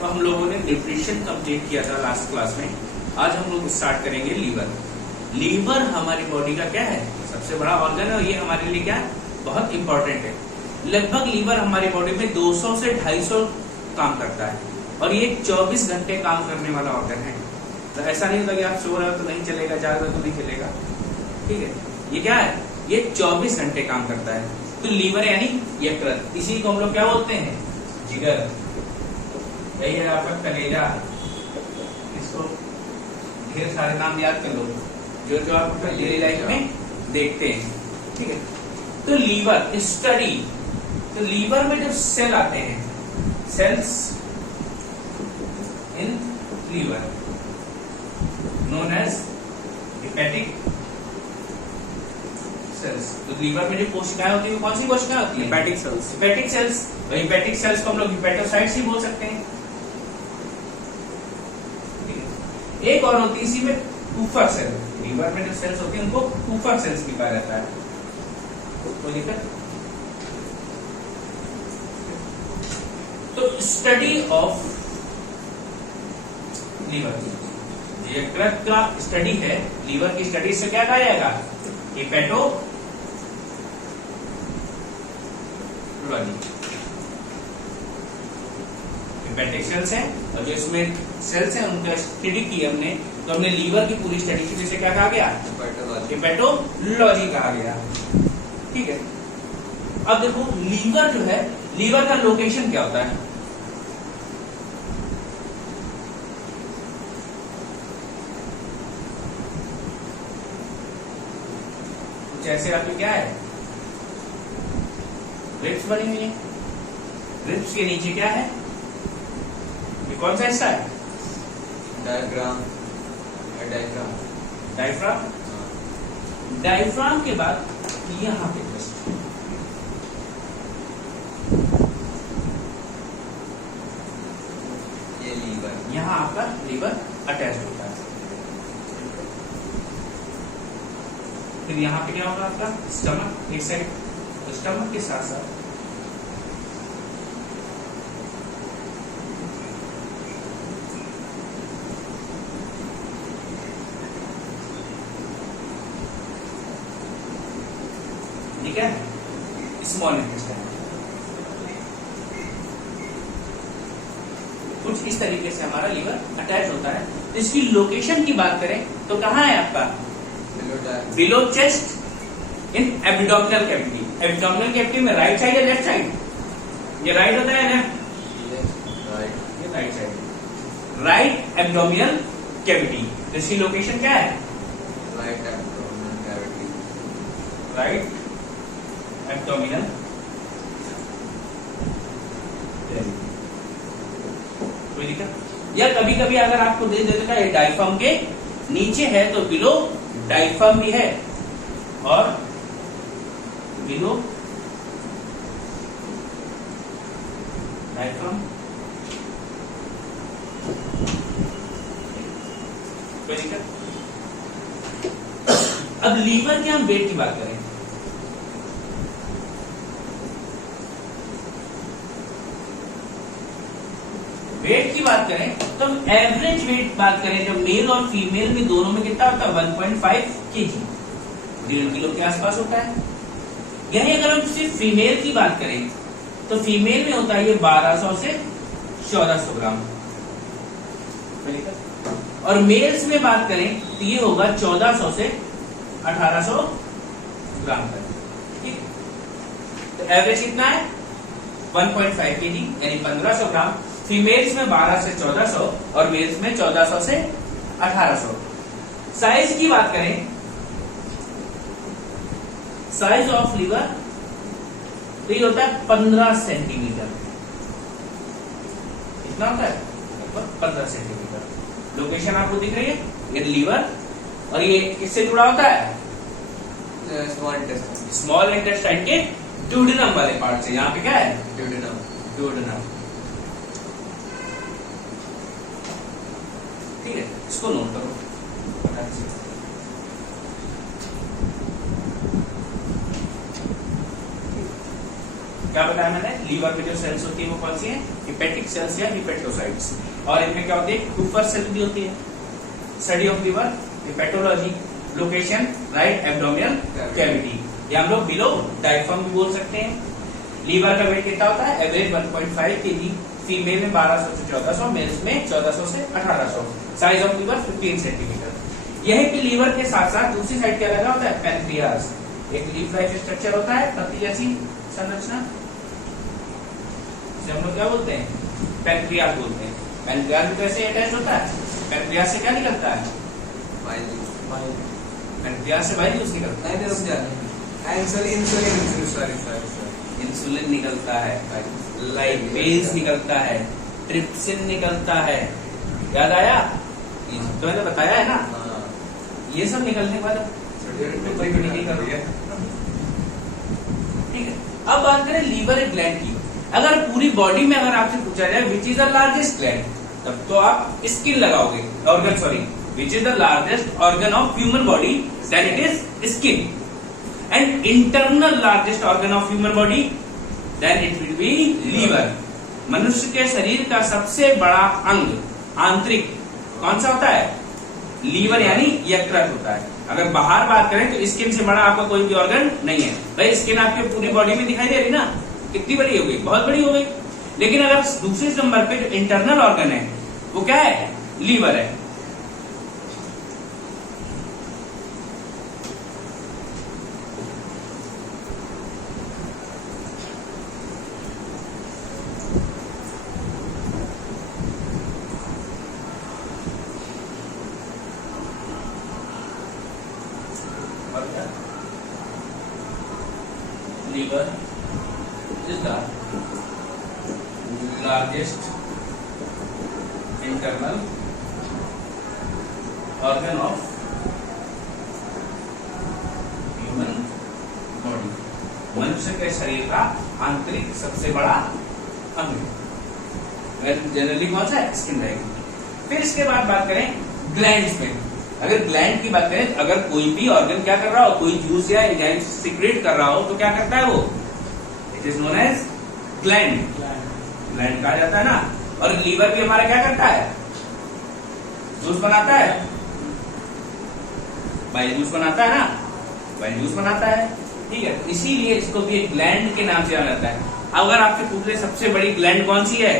तो हम लोगों ने न्यूट्रिशन कंप्लीट किया था लास्ट क्लास में। आज हम लोग स्टार्ट करेंगे लीवर। लीवर हमारी बॉडी का क्या है, सबसे बड़ा ऑर्गन है और ये हमारे लिए क्या है, बहुत इंपॉर्टेंट है। लगभग लीवर हमारी बॉडी में 200 से 250 काम करता है और ये 24 घंटे काम करने वाला ऑर्गन है। तो ऐसा नहीं होता कि आप सो रहे हो तो नहीं चलेगा, जाग रहे हो तो नहीं चलेगा, ठीक है। ये क्या है, ये 24 घंटे काम करता है। तो लीवर यानी यकृत, इसी को हम लोग क्या बोलते हैं, जिगर। यही है आपका कलेजा। इसको ढेर सारे नाम याद कर लो जो जो आप अपने डेली लाइफ में देखते हैं, ठीक है। तो लीवर स्टडी, तो लीवर में जब सेल आते हैं, cells in liver known as hepatic cells. तो लीवर में जो कोशिकाएं होती है वो कौन सी कोशिकाएं होती है, hepatic sales. Hepatic sales, hepatic sales को हम लोग हेपेटोसाइट्स ही बोल सकते हैं। एक और होती है इसी में कूफर सेल। लीवर में जो सेल्स होती है उनको कूफर सेल्स भी कहा जाता है। कोई दिक्कत? तो स्टडी ऑफ लीवर, यकृत का स्टडी है, लीवर की स्टडी से क्या कहा जाएगा, हेपेटोलॉजी। हेपेटिक सेल्स है और जो इसमें सेल्स हैं उनका स्टडी की हमने, तो हमने लीवर की पूरी स्टडी की, जिसे क्या कहा गया, हेपेटोलॉजी कहा गया, ठीक है। अब देखो लीवर जो है, लीवर का लोकेशन क्या होता है, जैसे आपकी क्या है, रिब्स बनी हुई है, रिब्स के नीचे क्या है, ये कौन सा हिस्सा है, डायफ्राम। डायफ्राम। डायफ्राम के बाद यहाँ पे जस्ट ये लीवर, यहाँ आपका लीवर अटैच होता है। फिर यहाँ पे क्या होगा आपका स्टमक एक साइड, तो स्टमक के साथ साथ ठीक है, स्मॉल इंटेस्टाइन। कुछ इस तरीके से हमारा लीवर अटैच होता है। तो इसकी लोकेशन की बात करें तो कहाँ है आपका, बिलो चेस्ट इन एब्डोमिनल कैविटी। एब्डोमिनल कैविटी में राइट साइड या लेफ्ट साइड, ये राइट होता है ना, ये right side, right abdominal cavity. तो इसकी लोकेशन क्या है, right abdominal cavity, right abdominal. कोई दिक्कत? या कभी कभी अगर आपको दे देता है डायफ्राम के नीचे है तो बिलो डायफ्राम भी है और बिलो डायफ्राम। कोई दिक्कत? अब लीवर के हम वेट की बात करें, वेट की बात करें तो हम एवरेज वेट बात करें, जब मेल और फीमेल में दोनों में कितना होता है, 1.5 kg, 1.5 किलो के आसपास होता है। यही अगर हम सिर्फ फीमेल की बात करें तो फीमेल में होता है ये 1200 से 1400 ग्राम, और मेल्स में बात करें तो ये होगा 1400 से 1800 ग्राम तक, ठीक। तो एवरेज कितना है, 1.5 kg यानी 1500 ग्राम। फीमेल्स में 12 से 1400 और मेल्स में 1400 से 1800। साइज की बात करें, साइज ऑफ लीवर तो ये होता है 15 सेंटीमीटर। कितना होता है, लगभग 15 सेंटीमीटर। लोकेशन आपको दिख रही है, ये लीवर, और ये किससे जुड़ा होता है, स्मॉल इंटेस्टाइन। स्मॉल इंटेस्टाइन के ड्यूडेनम वाले पार्ट से। यहाँ पे क्या है, ड्यूडेनम। ड्यूडेनम, ठीक है। इसको नोट करो। क्या बताया मैंने, लीवर में जो सेल्स होती है वो कौन सी है, हिपेटिक सेल्स या हिपेटोसाइट्स, और इनमें क्या होती है, कुपर सेल भी होती है। Study of liver, hepatology, location right abdominal cavity, या हम लोग बिलो डायफ्राम भी बोल सकते हैं। लीवर का वेट कितना होता है, एवरेज 1.5 kg, फीमेल में 1200 से 1400, मेल्स में 1400 से 1800। Size of liver 15 centimetre. यह कि लीवर के साथ साथ दूसरी साइड क्या लगा होता है, पैनक्रियाज, एक लीफ लाइक स्ट्रक्चर होता है, पत्ती जैसी संरचना, इसे हम लोग क्या बोलते हैं, पैनक्रियाज बोलते हैं। पैनक्रियाज भी कैसे अटैच होता है, पैनक्रियाज से क्या निकलता है, पैनक्रियाज से बाइल जूस निकलता है, इंसुलिन निकलता है, लाइपेज निकलता है, ट्रिप्सिन निकलता है, याद आया, तो मैंने बताया है ना, ये सब निकलने के बाद ठीक है। अब बात करें लीवर एक ग्लैंड की। अगर पूरी बॉडी में अगर आपसे पूछा जाए which is the largest gland, तब तो आप स्किन लगाओगे, organ sorry, which is the largest organ of human body, then it is skin. And internal largest organ of human body, then it will be liver. मनुष्य के शरीर का सबसे बड़ा अंग आंतरिक कौन सा होता है, लीवर यानी यकृत होता है। अगर बाहर बात करें तो स्किन से बड़ा आपका कोई भी ऑर्गन नहीं है। भाई स्किन आपके पूरी बॉडी में दिखाई दे रही ना, कितनी बड़ी हो गई, बहुत बड़ी हो गई। लेकिन अगर दूसरे नंबर पे जो इंटरनल ऑर्गन है वो क्या है, लीवर है। Liver is the largest internal organ of human body। मनुष्य के शरीर का आंतरिक सबसे बड़ा अंग है। जनरली कौन सा है, स्किन रहेगी। फिर इसके बाद बात करें ग्लैंड्स में। अगर ग्लैंड की बात करें, अगर कोई भी ऑर्गन क्या कर रहा हो, कोई जूस या एंजाइम सीक्रेट कर रहा हो तो क्या करता है वो, it is known as gland, gland कहा जाता है ना। और लीवर भी हमारा क्या करता है, जूस बनाता है, बाइल जूस बनाता है ना, बाइल जूस बनाता है, ठीक है। इसीलिए इसको भी एक ग्लैंड के नाम से जाना जाता है। अगर आपसे पूछ ले सबसे बड़ी ग्लैंड कौन सी है,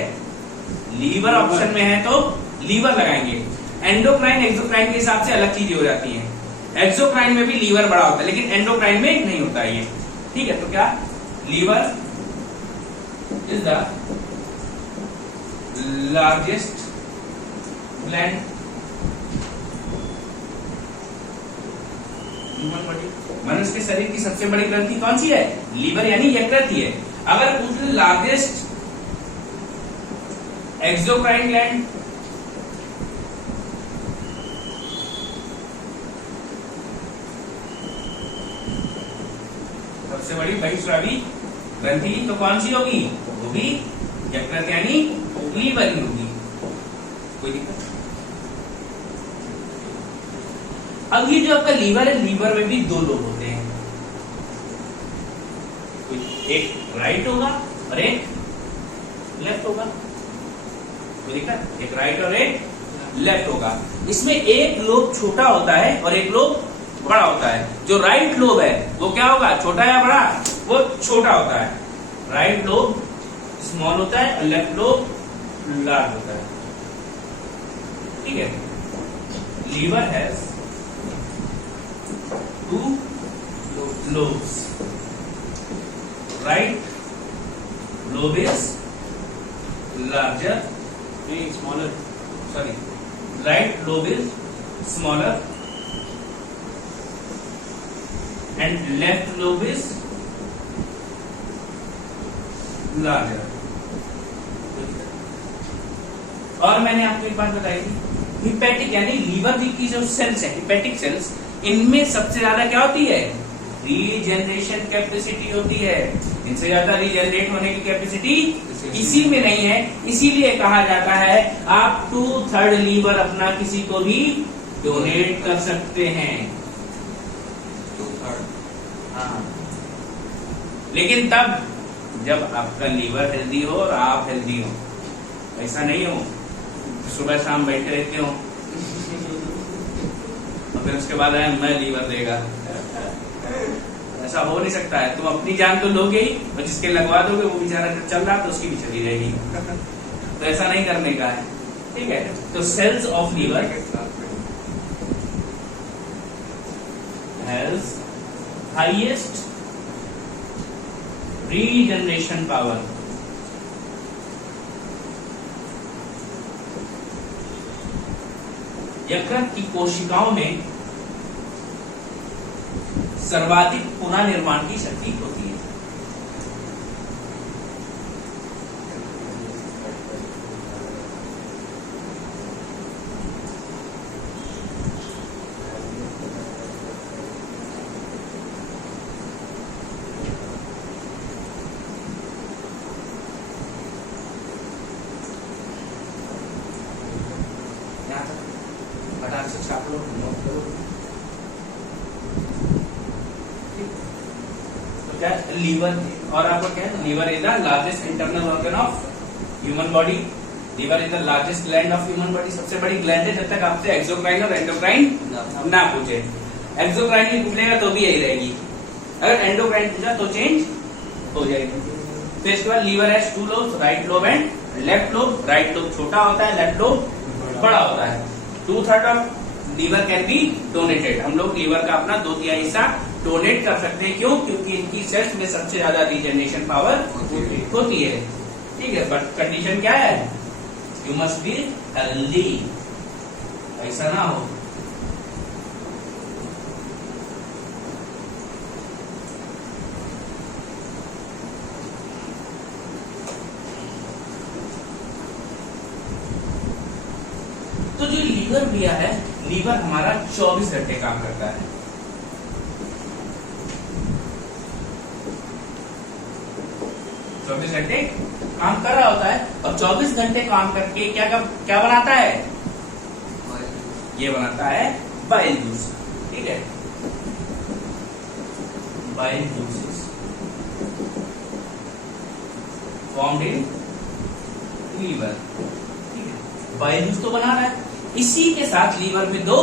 लीवर ऑप्शन में है तो लीवर लगाएंगे। एंडोक्राइन एक्सोक्राइन के हिसाब से अलग चीजें हो जाती हैं। एक्सोक्राइन में भी लीवर बड़ा होता है लेकिन एंडोक्राइन में नहीं होता ये, ठीक है। तो क्या, liver is the largest gland human body. मनुष्य के शरीर की सबसे बड़ी ग्रंथि कौन सी है, लीवर यानी यकृत ही है। अगर पूछ ले लार्जेस्ट एक्सोक्राइन ग्लैंड, सबसे बड़ी बहिस्रावी ग्रंथि तो कौन सी होगी, वो भी यकृत यानी लीवर ही होगी। कोई दिक्कत। अब ये जो आपका लीवर है, लीवर में भी दो लोग होते हैं, एक राइट होगा और एक लेफ्ट होगा। कोई दिक्कत, एक राइट और एक लेफ्ट होगा। इसमें एक लोब छोटा होता है और एक लोब बड़ा होता है। जो राइट लोब है वो क्या होगा, छोटा या बड़ा, वो छोटा होता है। राइट लोब स्मॉल होता है और लेफ्ट लोब लार्ज होता है, ठीक है। Liver has two lobes, right lobe is larger, smaller, sorry, right lobe is smaller and left lobe is larger। और मैंने आपको एक बात बताई थी, हिपैटिक यानी लीवर की जो सेल्स है, हिपैटिक सेल्स, इनमें सबसे ज्यादा क्या होती है, रीजनरेशन कैपेसिटी होती है। इनसे ज्यादा रीजनरेट होने की कैपेसिटी किसी में नहीं है। इसीलिए कहा जाता है आप 2/3 लीवर अपना किसी को भी डोनेट कर सकते हैं, 2/3। हाँ। लेकिन तब जब आपका लीवर हेल्दी हो और आप हेल्दी हो। ऐसा नहीं हो सुबह शाम बैठे रहते हो और फिर उसके बाद मैं लीवर देगा, ऐसा हो नहीं सकता है। तुम अपनी जान तो लोगे ही, और जिसके लगवा दोगे वो बेचारा जब चल रहा तो उसकी भी चली रहेगी। तो ऐसा नहीं करने का है, ठीक है। तो cells of liver has highest regeneration power. यकृत की कोशिकाओं में सर्वाधिक पुनर्निर्माण की शक्ति होती है। फटाक से छाप लो, नोट करो। तो क्या लीवर, और आपको क्या है, liver is the largest internal organ of human body. Liver is the largest gland of human body, सबसे बड़ी ग्लैंड है। जब तक आपसे एक्सोक्राइन और एंडोक्राइन ना पूछे, एक्सोक्राइन ही पूछेगा तो भी यही रहेगी, अगर एंडोक्राइन पूछा तो चेंज हो जाएगी। फिर इसके बाद liver has two lobes, right lobe and left lobe. Right lobe छोटा होता है, लेफ्ट लोब बड़ा होता है। 2/3 of liver can be donated. हम लोग लीवर का अपना 2/3 हिस्सा डोनेट कर सकते हैं। क्यों? क्योंकि इनकी सेल्स में सबसे ज्यादा रीजनरेशन पावर होती है, ठीक है। बट कंडीशन क्या है? यू मस्ट बी हेल्दी, ऐसा ना हो तो जो लीवर भैया है, लीवर हमारा 24 घंटे काम करता है। चौबीस घंटे काम कर रहा होता है, और 24 घंटे काम करके क्या बनाता है? ये बनाता है बाइल जूस, ठीक है। Bile juices formed in liver, ठीक है। बाइल जूस तो बना रहा है, इसी के साथ लीवर में 2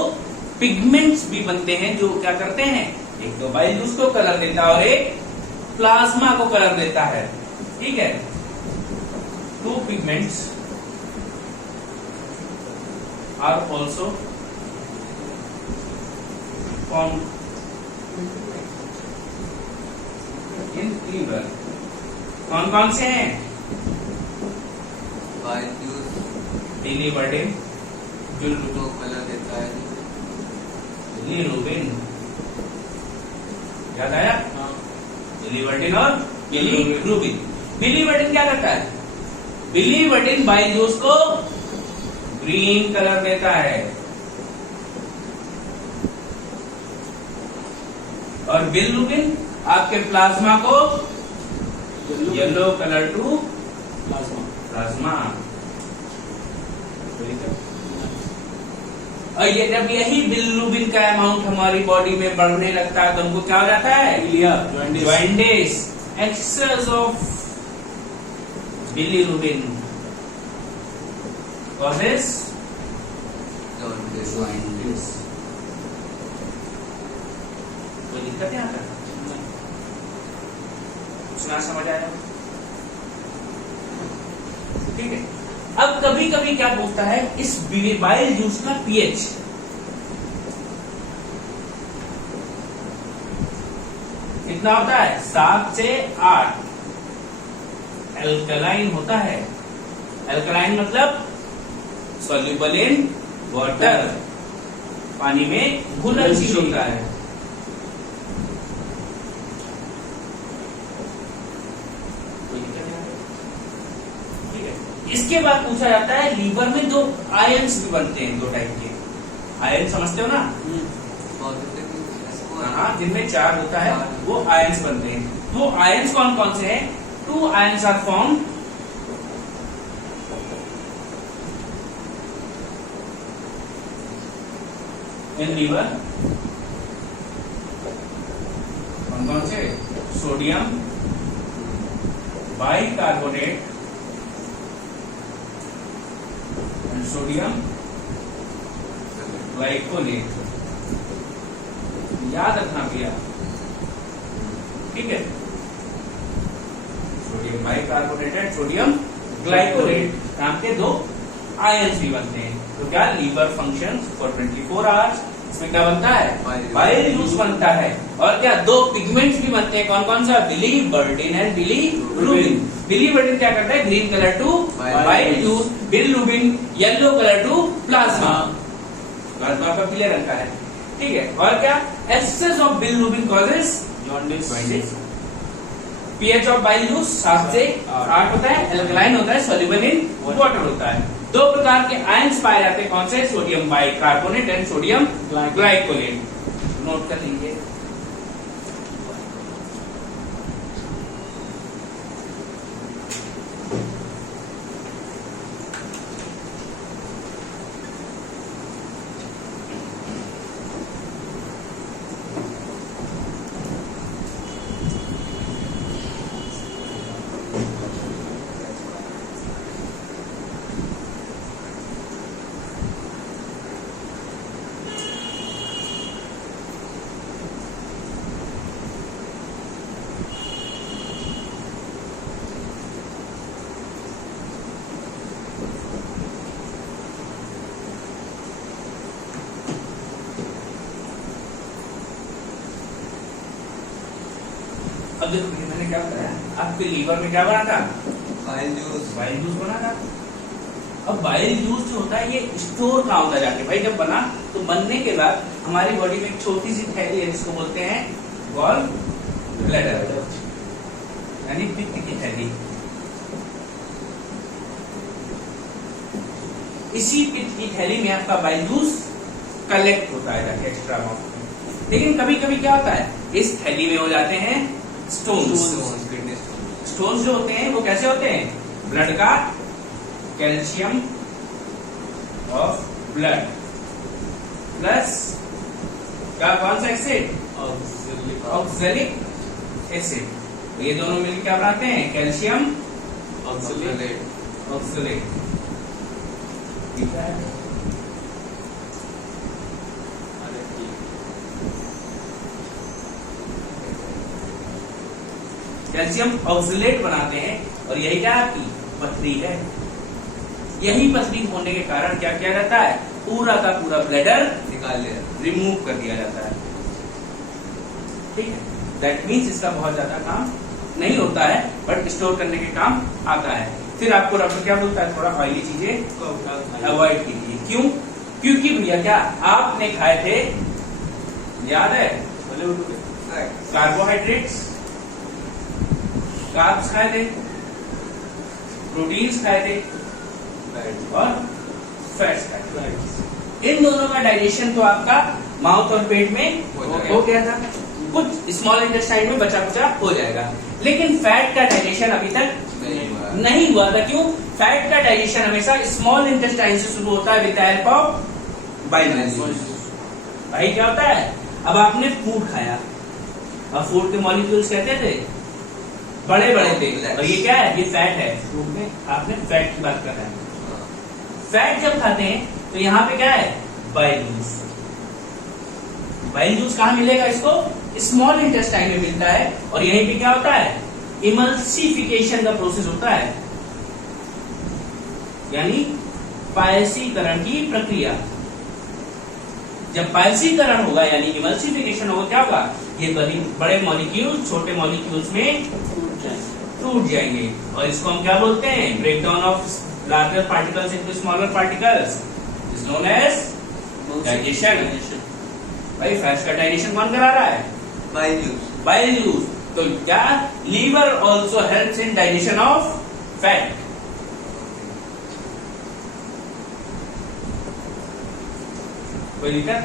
पिगमेंट्स भी बनते हैं जो क्या करते हैं, एक तो बाइल जूस को कलर देता है और एक प्लाज्मा को कलर देता है, ठीक है। 2 pigments are also formed in liver। कौन कौन से हैं? बिलीवर्डिन, जो कलर देता है, बिलीरुबिन, याद आया? बिलीवर्डिन और बिलीरुबिन। बिलीवर्डिन क्या करता है? बिलीवर्डिन बाइल जूस को ग्रीन कलर देता है, और बिलीरुबिन आपके प्लाज्मा को येलो कलर टू प्लाज्मा। और ये जब यही बिलीरुबिन का अमाउंट हमारी बॉडी में बढ़ने लगता है तो हमको क्या हो जाता है? Jaundice. Excess of bilirubin causes jaundice. कोई दिक्कत है? आता सुना, समझ आया? ठीक है। अब कभी कभी क्या पूछता है, इस बाइल जूस का पीएच कितना होता है? 7 से 8 एल्कलाइन होता है। एल्कलाइन मतलब सॉल्युबल इन वाटर, पानी में घुलनशील होता है। इसके बाद पूछा जाता है, लीवर में 2 आयंस भी बनते हैं, 2 टाइप के आयन, समझते हो ना? हाँ, जिनमें चार्ज होता है वो आयंस बनते हैं। वो आयंस कौन कौन से हैं? 2 ions are formed in liver. कौन कौन से? Sodium bicarbonate and sodium glycolate. याद रखना भैया, ठीक है। Sodium bicarbonate and sodium glycolate नाम के दो आयंस भी बनते हैं। तो क्या लीवर फंक्शंस फॉर 24 आवर्स। इसमें क्या बनता है? बाइल जूस बनता है। और क्या दो पिगमेंट्स भी बनते हैं, कौन कौन सा? Biliverdin and bilirubin. बिलीवर्डिन क्या करता है? Green colour to bile juice, bilirubin yellow colour to plasma. Plasma का पीले रंग का है, ठीक है। और क्या? Excess of bilirubin causes jaundice. PH of bile juice 7 से 8 होता है। एल्कलाइन होता है, सॉल्युबल इन वाटर होता है। दो प्रकार के आयंस पाए जाते हैं, कौन से? Sodium bicarbonate and sodium glycolate. Note कर लीजिए। अब देखो मैंने क्या बताया, आपके लीवर में क्या बना था? Bile juice. बाइल जूस बना था। अब बाइल जूस जो होता है ये स्टोर कहाँ होता है जाके? भाई जब बना तो बनने के बाद हमारी बॉडी में एक छोटी सी थैली है जिसको बोलते हैं गॉल ब्लैडर, यानी पित्त की थैली। इसी पित्त की थैली में आपका बाइल जूस कलेक्ट होता है जाके एक्स्ट्रा अमाउंट में। लेकिन कभी कभी क्या होता है, इस थैली में हो जाते हैं स्टोन्स। स्टोन्स जो होते हैं वो कैसे होते हैं? ब्लड का कैल्शियम ऑफ ब्लड प्लस क्या, कौन सा एसिड? Oxalic acid. ये दोनों मिलकर क्या बनाते हैं? Calcium oxalate. कैल्शियम ऑक्सलेट बनाते हैं और यही क्या आपकी पथरी है। यही पथरी होने के कारण क्या किया जाता है? पूरा का पूरा ब्लैडर निकाल लिया, रिमूव कर दिया जाता है, ठीक है। दैट मीन्स इसका बहुत ज्यादा काम नहीं होता है, बट स्टोर करने के काम आता है। फिर आपको डॉक्टर क्या बोलता है? थोड़ा ऑयली चीजें अवॉइड कीजिए। क्यों? क्योंकि भैया क्या आपने खाए थे, याद है? कार्बोहाइड्रेट्स, कार्ब्स खाए थे, प्रोटीन्स खाए थे और फैट्स खाए थे। इन दोनों का डाइजेशन तो आपका माउथ और पेट में हो गया था, कुछ स्मॉल इंटेस्टाइन में बचा कुचा हो जाएगा। लेकिन फैट का डाइजेशन अभी तक नहीं हुआ था। क्यों? फैट का डाइजेशन हमेशा स्मॉल इंटेस्टाइन से शुरू होता है with the help of bile. भाई क्या होता है? अब आपने फूड खाया और फूड के मॉलिक्यूल्स कहते थे बड़े बड़े थे, और ये क्या है? ये फैट है। फूड में आपने फैट की बात कर रहे हैं। फैट जब खाते हैं तो यहाँ पे क्या है? Bile juice. बाइल जूस कहाँ मिलेगा इसको? स्मॉल इंटेस्टाइन में मिलता है। और यहीं पे क्या होता है? इमल्सिफिकेशन का प्रोसेस होता है, यानी पायसीकरण की प्रक्रिया। जब पायसीकरण होगा यानी इमल्सिफिकेशन होगा, क्या होगा? ये बड़े मॉलिक्यूल छोटे मॉलिक्यूल्स में टूट जाएंगे और इसको हम क्या बोलते हैं? Breakdown of larger particles into smaller particles is known as digestion. भाई फैट्स का डाइजेशन कौन करा रहा है? Bile juice. Bile juice. तो क्या liver also helps in digestion of fat. कोई दिक्कत?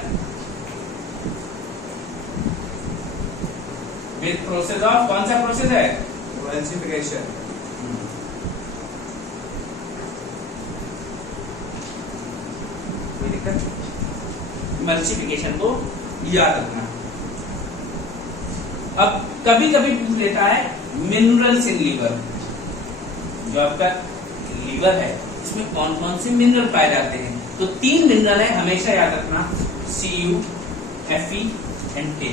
विद प्रोसेस ऑफ, कौन सा प्रोसेस है? इमल्सिफिकेशन। कोई दिक्कत? इमल्सिफिकेशन को याद रखना। अब कभी कभी पूछ लेता है मिनरल्स इन लीवर। जो आपका लीवर है इसमें कौन कौन से मिनरल पाए जाते हैं? तो 3 मिनरल है, हमेशा याद रखना, Cu, Fe and K,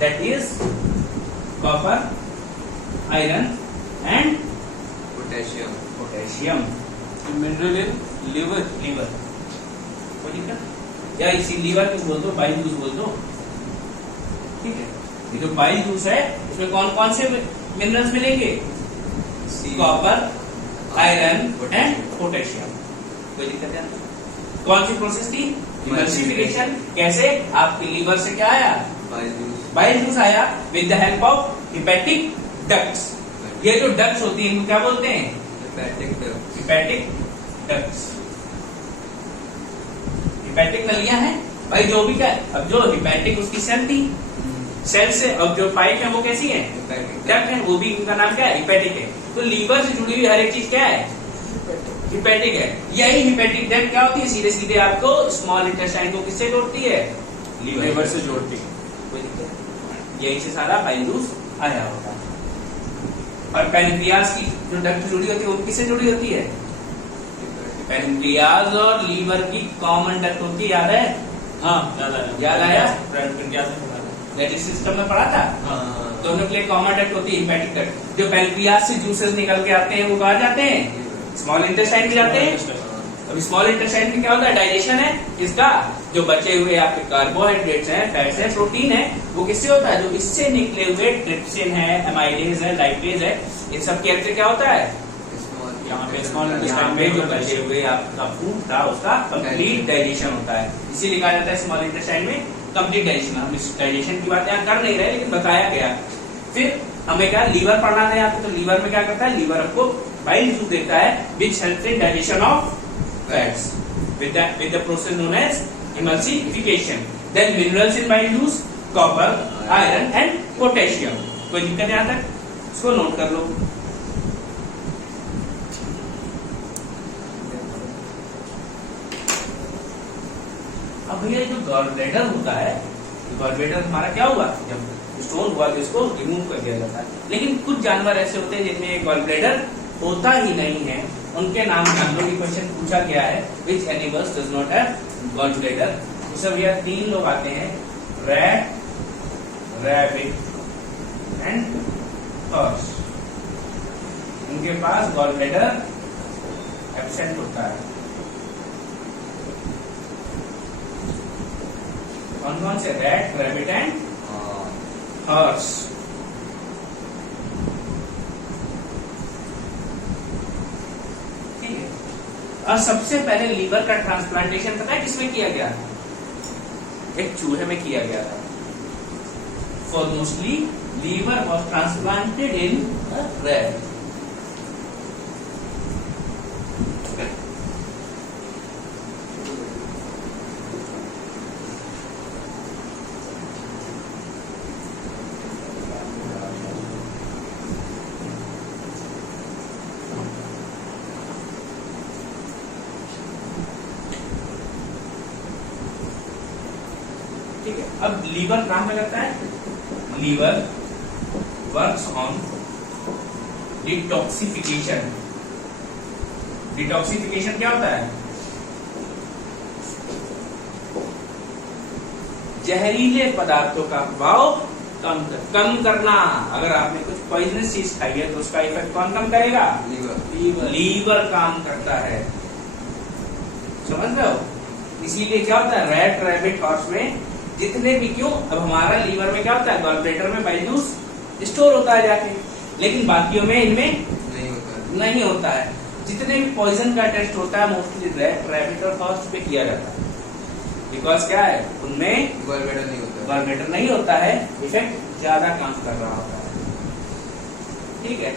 that is copper, iron and potassium. Potassium. Mineral in liver. Liver कोई दिक्कत या इसी लीवर क्यों बोल दो, बाइल जूस बोल दो, ठीक है। ये जो बाइल जूस है इसमें कौन कौन से मिनरल्स मिलेंगे? Copper, iron and potassium. कोई दिक्कत है? कौन सी प्रोसेस थी? इमल्सिफिकेशन। कैसे? आपके लीवर से क्या आया? Bile juice. बाइल जूस आया with the help of hepatic ducts. ये जो डक्ट्स होती हैं इनको क्या बोलते हैं? Hepatic duct. Hepatic ducts. Hepatic नलियां हैं भाई, जो भी क्या है। अब जो हिपैटिक उसकी सेल थी, सेल से अब जो पाइप है वो कैसी है? हेपेटिक डक्ट है, वो भी इनका नाम क्या है? हिपैटिक है। तो लीवर से जुड़ी हुई हर एक चीज क्या है? हिपैटिक है। यही हिपैटिक डक्ट क्या होती है? सीधे सीधे आपको स्मॉल इंटेस्टाइन को किससे जोड़ती है? लिवर से जोड़ती है। कोई दिक्कत? यही से सारा बाइल जूस आया होता है। और पैनक्रियाज की जो डक्ट जुड़ी होती है वो किससे जुड़ी होती है? पैनक्रियाज और लीवर की कॉमन डक्ट होती है, याद है? हाँ, याद आया। डाइजेस्टिव सिस्टम में पढ़ा था। हाँ। दोनों के लिए कॉमन डक्ट होती है हिपैटिक डक्ट। जो पैनक्रियाज से जूसेस निकल के आते हैं वो कहाँ जाते हैं? स्मॉल इंटेस्टाइन में जाते हैं। अब स्मॉल इंटेस्टाइन में क्या होता है? डाइजेशन है इसका। जो बचे हुए आपके कार्बोहाइड्रेट्स हैं, फैट्स हैं, प्रोटीन है, वो किससे होता है? जो इससे निकले हुए ट्रिप्सिन है, एमाइलेज है, लाइपेज है, इन सब के अंदर क्या होता है? यहाँ पे स्मॉल यहाँ पे जो बचे हुए आपका फूड था उसका कंप्लीट डाइजेशन होता है। इसीलिए कहा जाता है स्मॉल इंटेस्टाइन में कंप्लीट डाइजेशन। हम इस डाइजेशन की बात यहाँ कर नहीं रहे, लेकिन बताया गया। फिर हमें क्या लीवर पढ़ना था यहाँ पे, तो लीवर में क्या करता है? लीवर आपको बाइल जूस देता है which helps in digestion of fats with the process known as emulsification. Then minerals in bile juice, copper, iron and potassium. कोई दिक्कत यहाँ तक? इसको नोट कर लो। अब भैया जो गॉल ब्लैडर होता है, गॉल ब्लैडर हमारा क्या हुआ? जब स्टोन हुआ तो इसको रिमूव कर दिया जाता है। लेकिन कुछ जानवर ऐसे होते हैं जिनमें गॉल ब्लैडर होता ही नहीं है, उनके नाम जान लो। ये क्वेश्चन पूछा गया है, which animals does not have gall bladder. उसमें भैया 3 लोग आते हैं, रैट, रैबिट एंड हॉर्स। उनके पास गॉल ब्लैडर एब्सेंट होता है। कौन कौन से? Rat, rabbit and horse. और सबसे पहले लीवर का ट्रांसप्लांटेशन पता है किसमें किया गया? एक चूहे में किया गया था। Foremostly liver was transplanted in rat. ठीक है। अब लीवर काम में करता है, liver works on detoxification. Detoxification क्या होता है? जहरीले पदार्थों का प्रभाव कम करना। अगर आपने कुछ पॉइजनस चीज खाई है तो उसका इफेक्ट कौन कम करेगा? लीवर काम करता है। समझ रहे हो? इसीलिए क्या होता है? रैट, रैबिट, हॉर्स में जितने भी, क्यों? अब हमारा लीवर में क्या होता है? गॉल ब्लैडर में बाइल जूस स्टोर होता है जाके, लेकिन बाकियों में इनमें नहीं होता है। जितने भी पॉइजन का टेस्ट होता है मोस्टली रैट, रैबिट और हॉर्स पे किया जाता है। बिकॉज क्या है? उनमें गॉल ब्लैडर नहीं होता है, इफेक्ट ज्यादा काम कर रहा होता है। ठीक है।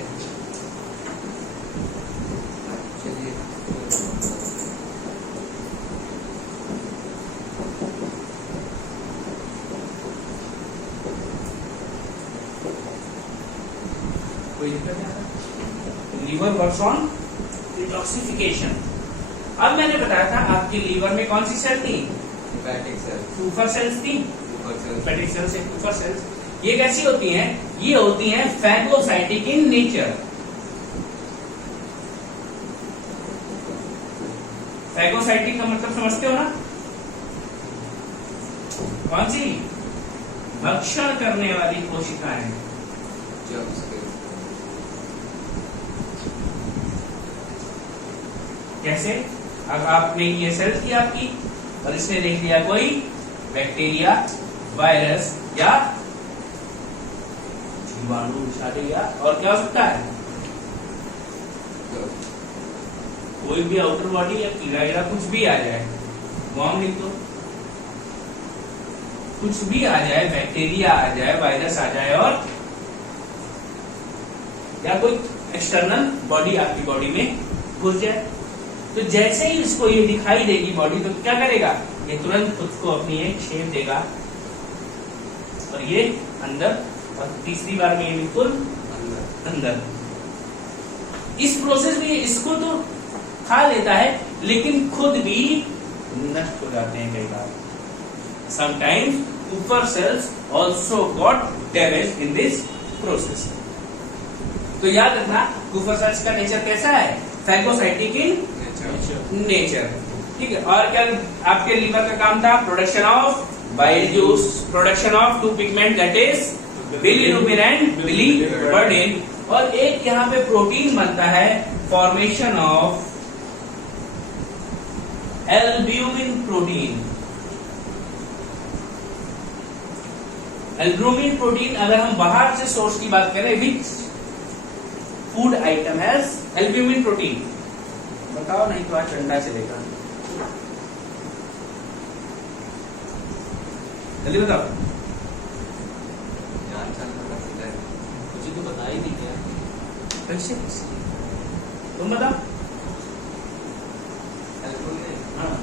Liver works on detoxification. अब मैंने बताया था आपके लीवर में कौन सी सेल थी? टूफर सेल्स थी। Hepatic cells, Kupffer cells. ये कैसी होती हैं? ये होती हैं फैगोसाइटिक इन नेचर। फैगोसाइटिक का मतलब समझते हो ना? कौन सी? भक्षण करने वाली कोशिकाएं। germs के कैसे? अब आपने ये सेल्स की आपकी और इसने देख लिया कोई बैक्टीरिया, वायरस या जीवाणु या और क्या हो सकता है? कोई भी आउटर बॉडी या कीड़ा कुछ भी आ जाए, वॉर्म लिख दो, कुछ भी आ जाए, बैक्टीरिया आ जाए, वायरस आ जाए और या कोई एक्सटर्नल बॉडी आपकी बॉडी में घुस जाए, तो जैसे ही इसको ये दिखाई देगी बॉडी, तो क्या करेगा? ये तुरंत खुद को अपनी एक शेप देगा और ये अंदर, और तीसरी बार में ये बिल्कुल अंदर। इस प्रोसेस में इसको तो खा लेता है, लेकिन खुद भी नष्ट हो जाते हैं कई बार। Sometimes Kupffer cells also got damage in this process. तो याद रखना, कुफर सेल्स का नेचर कैसा है? Phagocytic in nature. ठीक है। और क्या आपके लीवर का काम था? Production of bile juice, production of two pigment that is bilirubin and biliverdin, और एक यहाँ पे प्रोटीन बनता है, formation of albumin protein. Albumin protein, अगर हम बाहर से सोर्स की बात करें, which food item has albumin protein? बताओ, नहीं तो आज ठंडा चलेगा। जल्दी बताओ। मुझे तो बता ही नहीं क्या। कैसे? तुम बताओ। हाँ,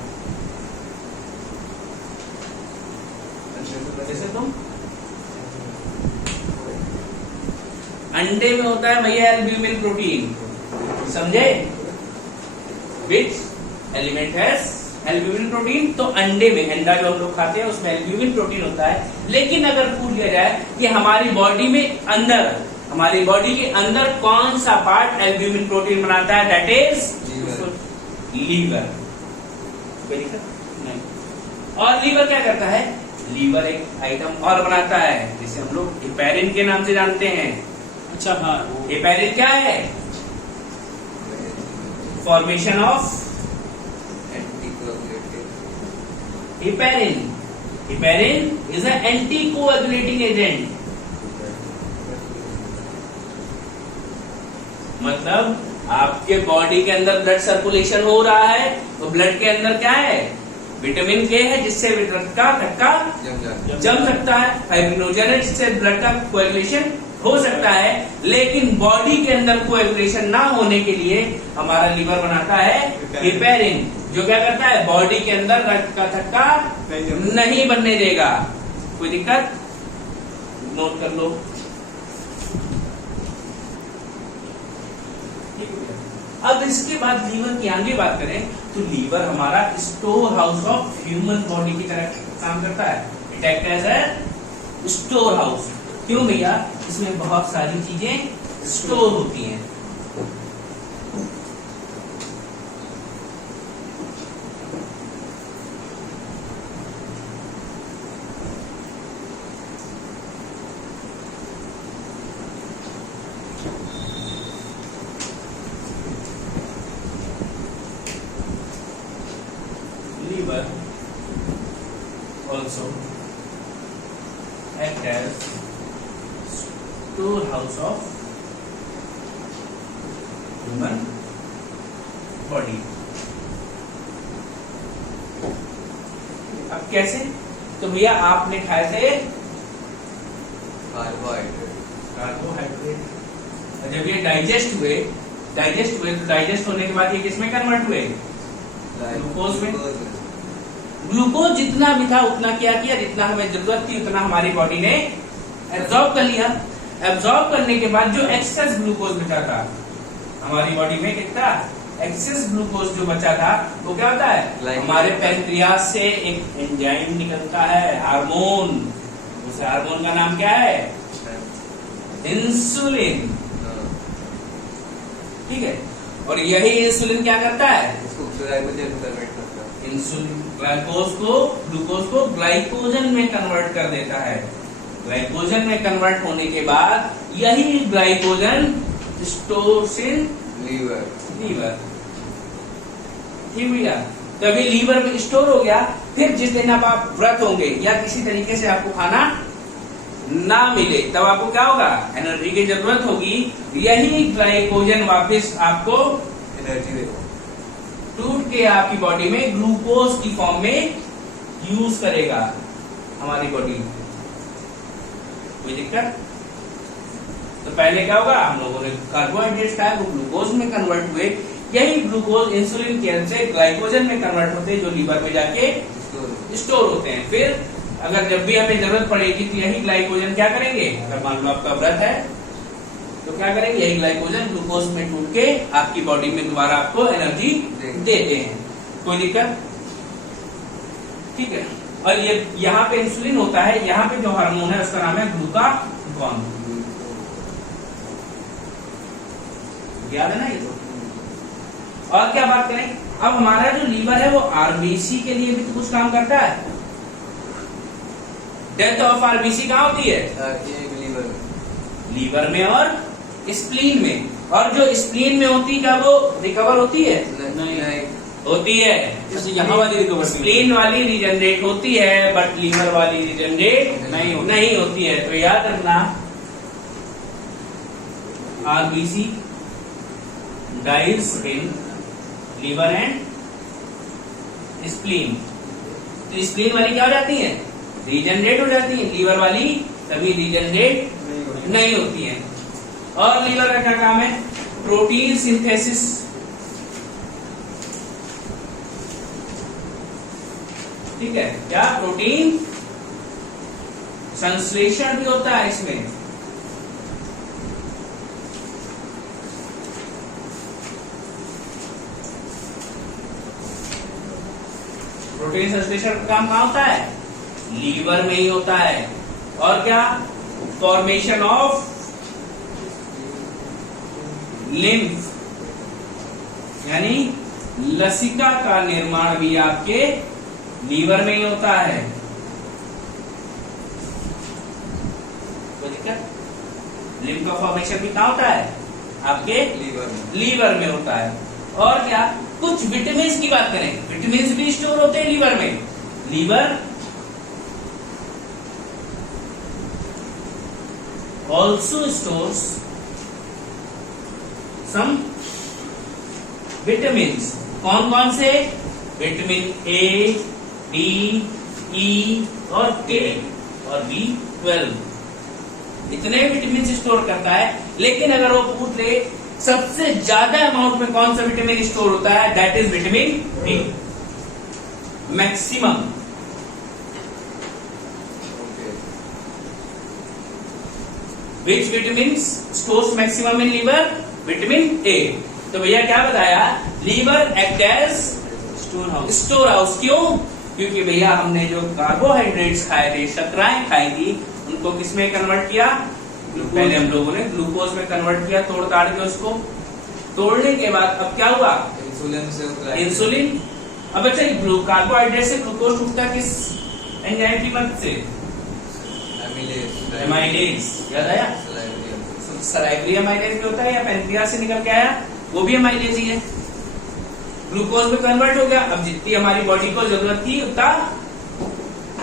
जैसे तुम अंडे में होता है भैया एल्ब्यूमिन प्रोटीन, समझे? Which element has albumin protein? तो अंडे में, अंडा जो हम लोग खाते हैं उसमें एल्ब्यूमिन प्रोटीन होता है। लेकिन अगर पूछ लिया जाए कि हमारी बॉडी में अंदर, हमारी बॉडी के अंदर कौन सा पार्ट एल्ब्यूमिन प्रोटीन बनाता है? That is liver. कोई दिक्कत नहीं। और लीवर क्या करता है? लीवर एक आइटम और बनाता है जिसे हम लोग हेपेरिन के नाम से जानते हैं। अच्छा, हाँ। हेपेरिन क्या है? Formation of heparin. Heparin is an anticoagulating agent. मतलब आपके बॉडी के अंदर ब्लड सर्कुलेशन हो रहा है, तो ब्लड के अंदर क्या है? विटामिन के है, जिससे ब्लड का धक्का जम सकता है। फाइब्रिनोजन है, जिससे ब्लड का कोएगुलेशन हो सकता है। लेकिन बॉडी के अंदर कोएगुलेशन ना होने के लिए हमारा लीवर बनाता है हेपेरिन, जो क्या करता है? बॉडी के अंदर रक्त का धक्का नहीं बनने देगा। कोई दिक्कत? नोट कर लो। अब इसके बाद लीवर की आगे बात करें, तो लीवर हमारा store house of human body की तरह काम करता है। It act as a store house. क्यों भैया? इसमें बहुत सारी चीजें स्टोर होती हैं। Liver also act as storehouse of human body। अब कैसे? तो भैया आपने खाए थे कार्बोहाइड्रेट, और जब ये डाइजेस्ट हुए तो डाइजेस्ट होने के बाद ये किसमें कन्वर्ट हुए? ग्लूकोज में। ग्लूकोज जितना भी था उतना क्या किया? जितना हमें जरूरत थी उतना हमारी बॉडी ने एब्जॉर्ब कर लिया। एब्जॉर्ब करने के बाद जो एक्सेस ग्लूकोज बचा था हमारी बॉडी में, कितना एक्सेस ग्लूकोज जो बचा था, वो क्या होता है? हमारे पैंक्रियास से एक एंजाइम निकलता है, हार्मोन। उस हार्मोन का नाम क्या है? इंसुलिन। ठीक है। और यही इंसुलिन क्या करता है? को ग्लाइकोजन में कन्वर्ट करता है। इंसुलिन ग्लूकोज को ग्लाइकोजन में कन्वर्ट कर देता है। ग्लाइकोजन में कन्वर्ट होने के बाद यही ग्लाइकोजन स्टोर्स इन लीवर। ठीक भैया, तभी लीवर में स्टोर हो गया। फिर जिस दिन आप व्रत होंगे या किसी तरीके से आपको खाना ना मिले, तब आपको क्या होगा, एनर्जी की जरूरत होगी। यही ग्लाइकोजन वापस आपको एनर्जी देगा, टूट के आपकी बॉडी में ग्लूकोज की फॉर्म में यूज करेगा हमारी बॉडी। कोई दिक्कत? तो पहले क्या होगा, हम लोगों ने कार्बोहाइड्रेट्स खाए, वो ग्लूकोज में कन्वर्ट हुए। यही ग्लूकोज इंसुलिन के हेल्प से ग्लाइकोजन में कन्वर्ट होते हैं, जो लीवर में जाके स्टोर होते हैं। फिर अगर जब भी हमें जरूरत पड़ेगी तो यही ग्लाइकोजन क्या करेंगे, अगर मान लो आपका व्रत है तो क्या करेंगे, यही ग्लाइकोजन ग्लूकोज में टूट के आपकी बॉडी में दोबारा आपको एनर्जी देते हैं। कोई दिक्कत? ठीक है। और ये यहाँ पे इंसुलिन होता है, यहाँ पे जो हार्मोन है उसका नाम है ग्लूकागॉन। याद है ना ये तो? और क्या बात करें, अब हमारा जो लीवर है वो आरबीसी के लिए भी तो कुछ काम करता है। डेथ ऑफ आरबीसी कहाँ होती है, लीवर में और स्प्लीन में। और जो स्प्लीन में होती है क्या वो रिकवर होती है? नहीं होती है। यहाँ वाली रिकवर स्प्लीन वाली रिजनरेट होती है, बट लीवर वाली रिजनरेट नहीं होती है। तो याद रखना, RBC dies in liver and spleen. तो स्प्लीन वाली क्या हो जाती है, रीजनरेट हो जाती है, लीवर वाली कभी रीजनरेट नहीं होती है। और लीवर का क्या काम है, प्रोटीन सिंथेसिस। ठीक है, क्या प्रोटीन संश्लेषण भी होता है इसमें। प्रोटीन संश्लेषण का काम कहाँ होता है, लीवर में ही होता है। और क्या, फॉर्मेशन ऑफ लिम्फ, यानी लसिका का निर्माण भी आपके लीवर में ही होता है। कोई दिक्कत? लिम्फ का फॉर्मेशन भी कहाँ होता है, आपके लीवर में होता है। और क्या, कुछ विटामिन्स की बात करें, विटामिन्स भी स्टोर होते हैं लीवर में। Liver also stores some vitamins। कौन कौन से, विटामिन ए, डी, ई और के और B12, इतने विटामिन स्टोर करता है। लेकिन अगर वो पूछ ले सबसे ज्यादा अमाउंट में कौन सा विटामिन स्टोर होता है, that is vitamin D, maximum. Which vitamins stores maximum in liver? Vitamin A. तो भैया क्या बताया, liver act as store house. क्यों? क्योंकि भैया हमने जो कार्बोहाइड्रेट्स खाए थे, शर्कराएं खाई थी, उनको किसमें कन्वर्ट किया, पहले हम लोगों ने ग्लूकोज में कन्वर्ट किया, तोड़ ताड़ के उसको। तोड़ने के बाद अब क्या हुआ, इंसुलिन। अब अच्छा, कार्बोहाइड्रेट से ग्लूकोज टूटता किस एंजाइम की मदद से, एमाइलेज। याद आया, सलाइवरी एमाइलेज भी होता है, या पैनक्रियास से निकल के आया, वो भी एमाइलेज ही है। ग्लूकोज में कन्वर्ट हो गया। अब जितनी हमारी बॉडी को जरूरत थी उतना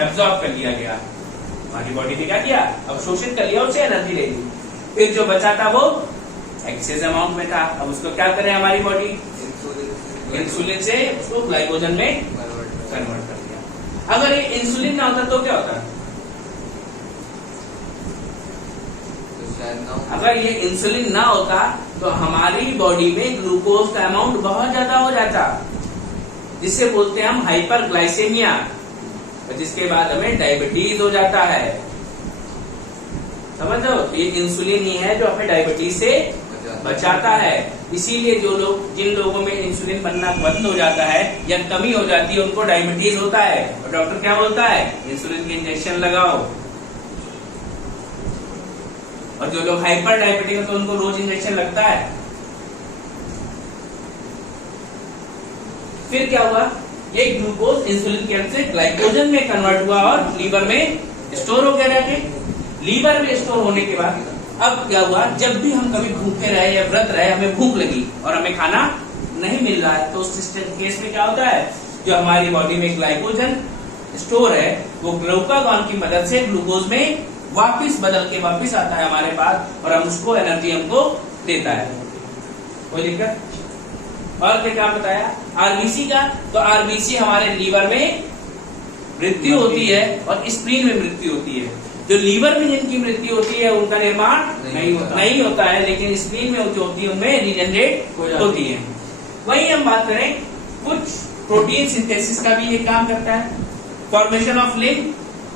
एब्जॉर्ब कर लिया गया, हमारी बॉडी ने क्या किया, अवशोषित कर लिया, उससे एनर्जी ले ली। फिर जो बचा था वो एक्सेस अमाउंट में था। अब उसको क्या करे हमारी बॉडी, इंसुलिन से उसको ग्लाइकोजन में कन्वर्ट कर दिया। अगर ये इंसुलिन ना होता तो क्या होता, अगर ये इंसुलिन ना होता तो हमारी बॉडी में ग्लूकोज का अमाउंट बहुत ज्यादा हो जाता, जिससे बोलते हैं हम हाइपरग्लाइसेमिया, जिसके बाद हमें डायबिटीज हो जाता है। समझ लो, ये इंसुलिन ही है जो हमें डायबिटीज से बचाता है। इसीलिए जिन लोगों में इंसुलिन बनना बंद हो जाता है या कमी हो जाती है, उनको डायबिटीज होता है, और डॉक्टर क्या बोलता है, इंसुलिन के इंजेक्शन लगाओ। और जो लोग हाइपर डायबिटिक है तो उनको रोज इंजेक्शन लगता है। फिर क्या हुआ, ये ग्लूकोज इंसुलिन के हेल्प से ग्लाइकोजन में कन्वर्ट हुआ और लीवर में स्टोर हो गया जाके। लीवर में स्टोर होने के बाद अब क्या हुआ, जब भी हम कभी भूखे रहे या व्रत रहे, हमें भूख लगी और हमें खाना नहीं मिल रहा है, तो उस केस में क्या होता है, जो हमारी बॉडी में ग्लाइकोजन स्टोर है वो ग्लूकागॉन की मदद से ग्लूकोज में वापिस बदल के वापिस आता है हमारे पास और हम उसको एनर्जी हमको देता है। कोई दिक्कत? और क्या बताया आरबीसी का, तो आरबीसी हमारे लीवर में मृत्यु होती है और स्प्लीन में मृत्यु होती है। जो लीवर में जिनकी मृत्यु होती है उनका निर्माण नहीं होता है, लेकिन स्प्लीन में जो होती है उनमें रीजनरेट होती है। वही हम बात करें, कुछ प्रोटीन सिंथेसिस का भी ये काम करता है, फॉर्मेशन ऑफ लिंक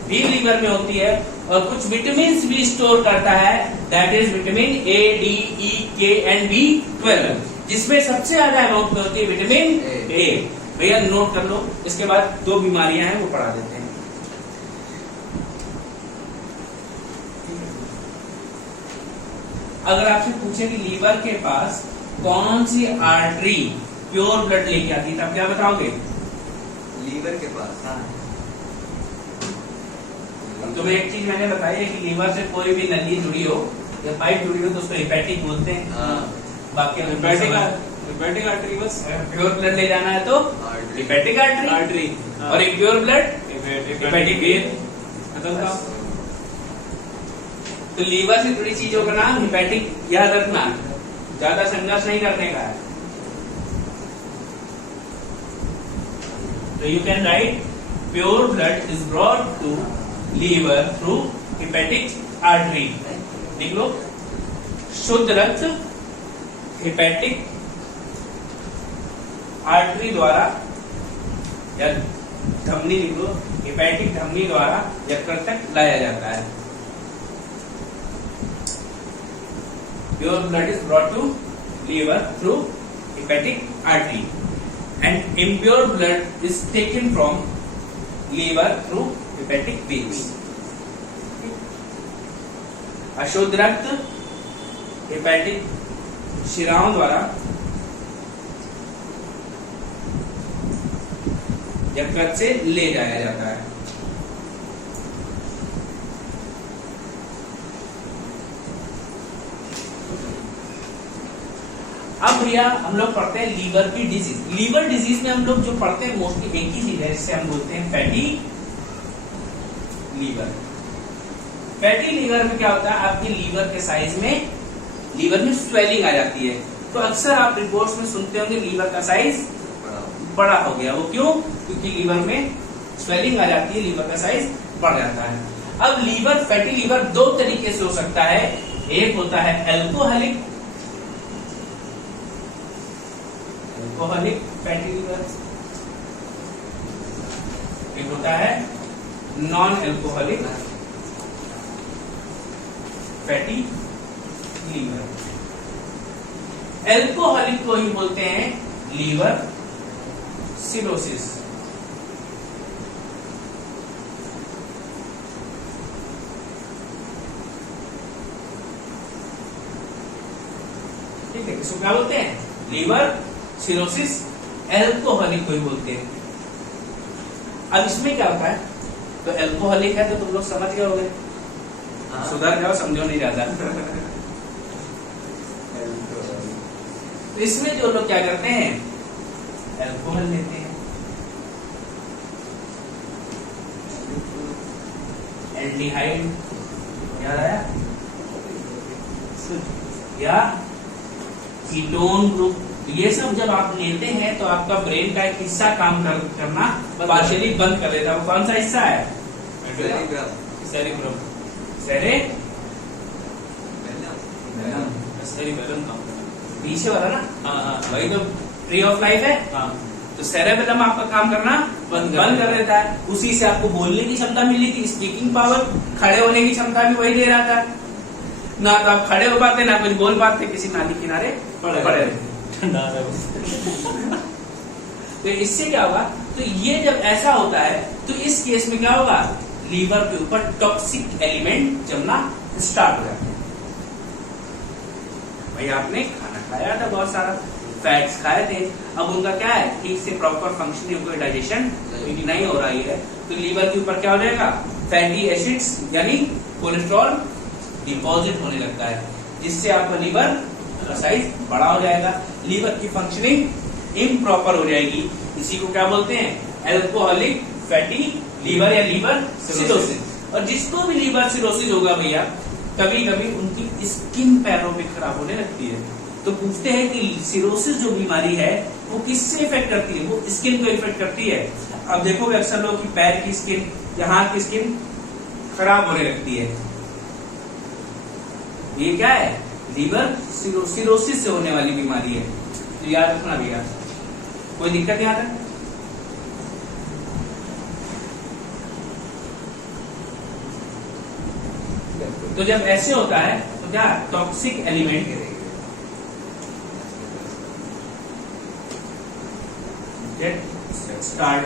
भी लीवर में होती है, और कुछ विटामिन भी स्टोर करता है, that is vitamin A, D, E, K and B12, जिसमें सबसे ज्यादा अमाउंट में होती है विटामिन ए। भैया नोट कर लो, इसके बाद 2 बीमारियां हैं वो पढ़ा देते हैं। अगर आपसे पूछे कि लीवर के पास कौन सी आर्टरी प्योर ब्लड लेके आती है, तब क्या बताओगे? लीवर के पास। हाँ। तुम्हें एक चीज मैंने बताई है कि लीवर से कोई भी नली जुड़ी हो या पाइप जुड़ी हो तो उसको हेपेटिक बोलते हैं। हाँ। बाकी हेपेटिक आर्टरी, बस प्योर ब्लड ले जाना है तो हेपेटिक आर्टरी, और एक प्योर ब्लड हेपेटिक वेन। खत्म था। तो लीवर से जुड़ी चीजों का नाम हेपेटिक याद रखना, ज्यादा संघर्ष नहीं करने का है। तो you can write pure blood is brought to liver through hepatic artery. लिख लो, शुद्ध रक्त हेपेटिक आर्टरी द्वारा या धमनी, लिख लो, हेपेटिक धमनी द्वारा यकृत तक लाया जाता है। Pure blood is brought to liver through hepatic artery, and impure blood is taken from liver through hepatic veins. अशुद्ध रक्त हेपेटिक शिराओं द्वारा यकृत से ले जाया जाता है। अब भैया हम लोग पढ़ते हैं लीवर की डिजीज। लीवर डिजीज में हम लोग जो पढ़ते हैं मोस्टली एक ही चीज है, जिससे हम बोलते हैं फैटी लीवर। फैटी लीवर में क्या होता है, आपके लीवर के साइज में, लीवर में स्वेलिंग आ जाती है। तो अक्सर आप रिपोर्ट्स में सुनते होंगे लीवर का साइज बड़ा हो गया। वो क्यों? क्योंकि लीवर में स्वेलिंग आ जाती है, लीवर का साइज बढ़ जाता है। अब लीवर, फैटी लीवर 2 तरीके से हो सकता है। एक होता है एल्कोहलिक फैटी लीवर, एक होता है non alcoholic fatty liver. Alcoholic को ही बोलते हैं लीवर सिरोसिस। ठीक है, इसको क्या बोलते हैं? लीवर सिरोसिस, एल्कोहलिक को ही बोलते हैं। अब इसमें क्या होता है, तो एल्कोहलिक है तो तुम लोग समझ गए होंगे, सुधर जाओ, समझो नहीं ज्यादा। तो इसमें जो लोग क्या करते हैं, एल्कोहल लेते हैं, एल्डिहाइड याद आया, या कीटोन ग्रुप। ये सब जब आप लेते हैं तो आपका ब्रेन का एक हिस्सा काम करना पार्शियली बंद कर देता है। वो कौन सा हिस्सा है? सेरिब्रम। सेरिबेलम काम करना, पीछे वाला ना। हाँ, वही तो ट्री ऑफ लाइफ है। हाँ। तो सेरेबेलम आपका काम करना बंद कर देता है। उसी से आपको बोलने की क्षमता मिली थी, स्पीकिंग पावर, खड़े होने की क्षमता भी वही दे रहा था। ना तो आप खड़े हो पाते, ना कुछ बोल पाते, किसी नाली किनारे पड़े रहते। तो इससे क्या होगा, तो ये जब ऐसा होता है तो इस केस में क्या होगा, लीवर के ऊपर टॉक्सिक एलिमेंट जमना स्टार्ट हो जाता है। भाई आपने खाना खाया था, बहुत सारा फैट्स खाए थे, अब उनका क्या है, ठीक से प्रॉपर फंक्शनिंग कोई डाइजेशन नहीं हो रही है, तो लीवर के ऊपर क्या हो जाएगा, फैटी एसिड्स यानी कोलेस्ट्रॉल डिपॉजिट होने लगता है, जिससे आपका लीवर का साइज बड़ा हो जाएगा, लीवर की फंक्शनिंग इम्प्रॉपर हो जाएगी। इसी को क्या बोलते हैं, अल्कोहलिक फैटी लीवर या लीवर सिरोसिस। और जिसको भी लीवर सिरोसिस होगा भैया, कभी कभी उनकी स्किन पैरों पे खराब होने लगती है। तो पूछते हैं कि सिरोसिस जो बीमारी है वो किससे इफेक्ट करती है, वो स्किन को इफेक्ट करती है। अब देखोगे अक्सर लोग कि पैर की स्किन या हाथ की स्किन खराब होने लगती है, ये क्या है, लीवर सिरोसिस से होने वाली बीमारी है। तो याद रखना भैया, कोई दिक्कत याद है? तो जब ऐसे होता है तो क्या, toxic element start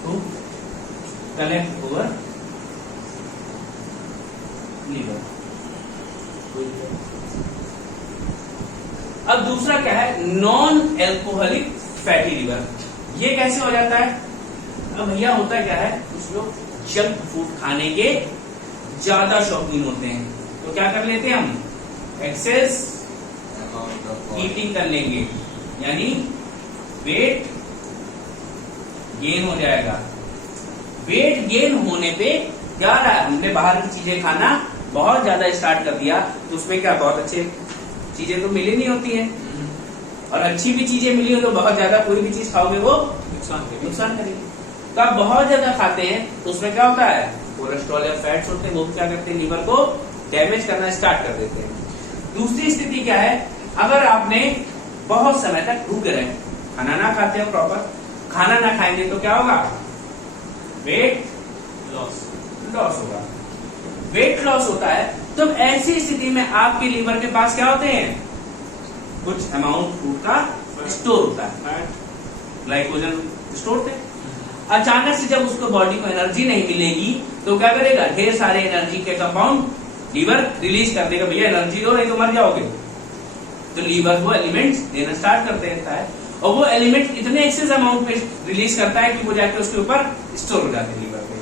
to collect over liver। अब दूसरा क्या है, नॉन एल्कोहलिक फैटी लिवर। ये कैसे हो जाता है? अब भैया होता क्या है, कुछ लोग जंक फूड खाने के ज्यादा शौकीन होते हैं, तो क्या कर लेते हैं हम, एक्सेस ईटिंग कर लेंगे, यानी वेट गेन हो जाएगा। वेट गेन होने पे क्या रहा है, हमने बाहर की चीजें खाना बहुत ज्यादा स्टार्ट कर दिया, तो उसमें क्या, बहुत अच्छे चीजें तो मिली नहीं होती हैं, और अच्छी भी चीजें मिली हो तो बहुत ज्यादा कोई भी चीज खाओगे वो नुकसान करेगी। तो आप बहुत ज्यादा खाते हैं तो उसमें क्या होता है, कोलेस्ट्रॉल या फैट्स होते हैं, वो क्या करते हैं, लीवर को डैमेज करना स्टार्ट कर देते हैं। दूसरी स्थिति क्या है, अगर आपने बहुत समय तक भूखे रहे, खाना ना खाते हो प्रॉपर, खाना ना खाएंगे तो क्या होगा, वेट लॉस होगा। वेट लॉस होता है तो ऐसी स्थिति में आपके लीवर के पास क्या होते हैं, कुछ अमाउंट फूड का स्टोर होता है, ग्लाइकोजन स्टोर थे। अचानक से जब उसको बॉडी को एनर्जी नहीं मिलेगी तो क्या करेगा, ढेर सारे एनर्जी के कंपाउंड लीवर रिलीज कर देगा, भैया एनर्जी दो नहीं तो मर जाओगे। तो लीवर वो एलिमेंट्स देना स्टार्ट कर देता है, और वो एलिमेंट इतने एक्सेस अमाउंट में रिलीज करता है कि वो जाके उसके ऊपर स्टोर हो जाते हैं लीवर पे।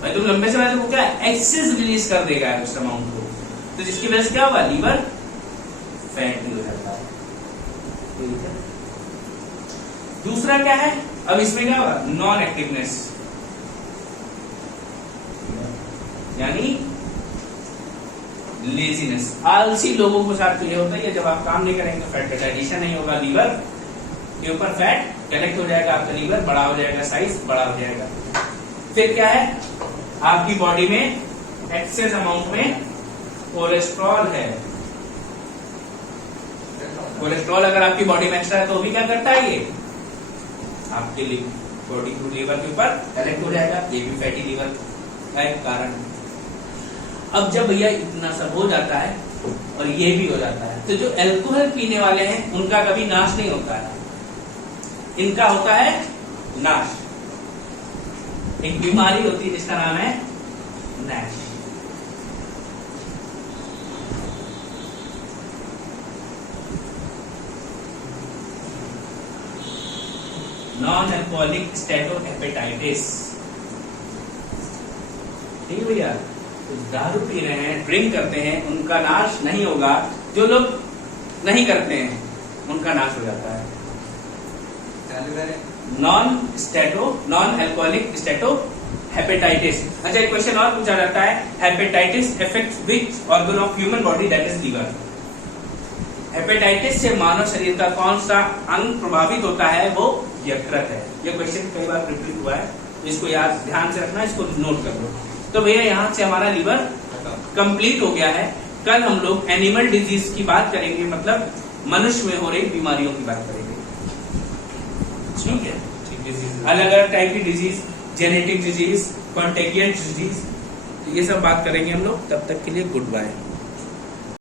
भाई तुम लंबे समय तक वो क्या एक्सेस रिलीज कर देगा उस अमाउंट को, तो जिसकी वजह से क्या होगा, लीवर फैटी हो जाता है। दूसरा क्या है, अब इसमें क्या होगा, नॉन एक्टिवनेस, यानी लेजीनेस। आलसी लोगों के साथ तो ये होता है, जब आप काम नहीं करेंगे तो फैट का डाइजेशन नहीं होगा, लीवर के ऊपर फैट कलेक्ट हो जाएगा, आपका लीवर बड़ा हो जाएगा, साइज बड़ा हो जाएगा। फिर क्या है, आपकी बॉडी में एक्सेस अमाउंट में कोलेस्ट्रॉल है। कोलेस्ट्रॉल अगर आपकी बॉडी में एक्स्ट्रा है तो भी क्या करता है, ये आपके बॉडी को लीवर के ऊपर कलेक्ट हो जाएगा, ये भी फैटी लीवर का एक कारण। अब जब भैया इतना सब हो जाता है और ये भी हो जाता है, तो जो अल्कोहल पीने वाले हैं उनका कभी नाश नहीं होता है, इनका होता है नाश। एक बीमारी होती है जिसका नाम है नैश। Non alcoholic स्टेटोहेपेटाइटिस। ठीक है भैया, दारू पी रहे हैं, ड्रिंक करते हैं, उनका नाश नहीं होगा, जो लोग नहीं करते हैं उनका नाश हो जाता है। Non alcoholic steatohepatitis. अच्छा, एक क्वेश्चन और पूछा जाता है, hepatitis affects which organ of human body, that is liver. Hepatitis से मानव शरीर का कौन सा अंग प्रभावित होता है, वो यकृत है। यह क्वेश्चन कई बार रिपीट हुआ है, तो इसको याद ध्यान से रखना, इसको नोट कर लो। तो भैया यहाँ से हमारा लीवर कंप्लीट हो गया है। कल हम लोग एनिमल डिजीज की बात करेंगे, मतलब मनुष्य में हो रही बीमारियों की बात करेंगे। ठीक है, अलग अलग टाइप की डिजीज, जेनेटिक डिजीज, कॉन्टेगियस डिजीज, ये सब बात करेंगे हम लोग। तब तक के लिए गुड बाय।